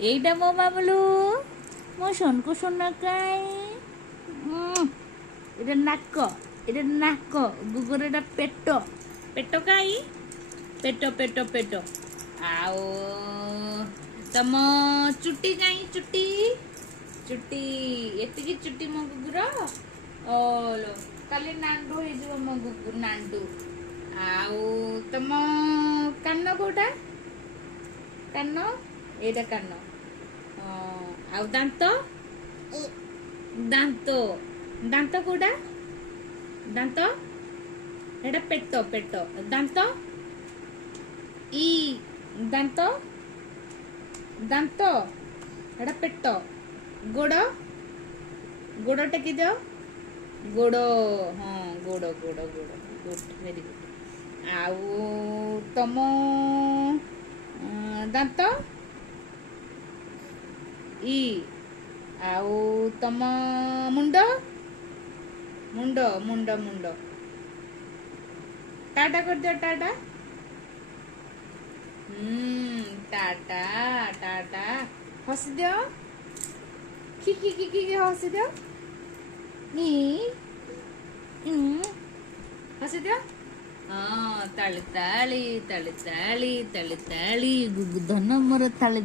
এইটা মো মামলু মো সোনকু সোনা কাই এটা নাক গুগুর এটা ପେଟ କାଇ ପେଟ ଆଉ ତମ ଚୁଟି କାଇ ଚୁଟି ଏତିକି ଚୁଟି ମୋ ଗୁଗୁର ଓଲୋ କାଲି ନାଣ୍ଡୁ ହେଇଯିବ ମୋ ଗୁଗୁ ନାଣ୍ଡୁ ଆଉ ତମ କାନ କୋଉଟା କାନ ଏଇଟା କାନ ଆଉ ଦାନ୍ତ ଦାନ୍ତ ଦାନ୍ତ କୋଉଟା ଦାନ୍ତ ଏଇଟା ପେଟ ଦାନ୍ତ ଇ ଦାନ୍ତ ଦାନ୍ତ ଏଇଟା ପେଟ ଗୋଡ଼ ଟେକି ଦିଅ ଗୋଡ଼ ହଁ ଗୋଡ଼ ଗୁଡ୍ ଭେରି ଗୁଡ୍ ଆଉ ତମ ଦାନ୍ତ ଇ ଆଉ ତମ ମୁଣ୍ଡ ଟାଟା କରିଦିଅ ଟାଟା ଟାଟା ହସି ଦିଅ କି ହସି ଦିଅ ହସି ଦିଅ ହଁ ତାଳି ଗୁଗୁ ଧନ ମୋର ତାଳି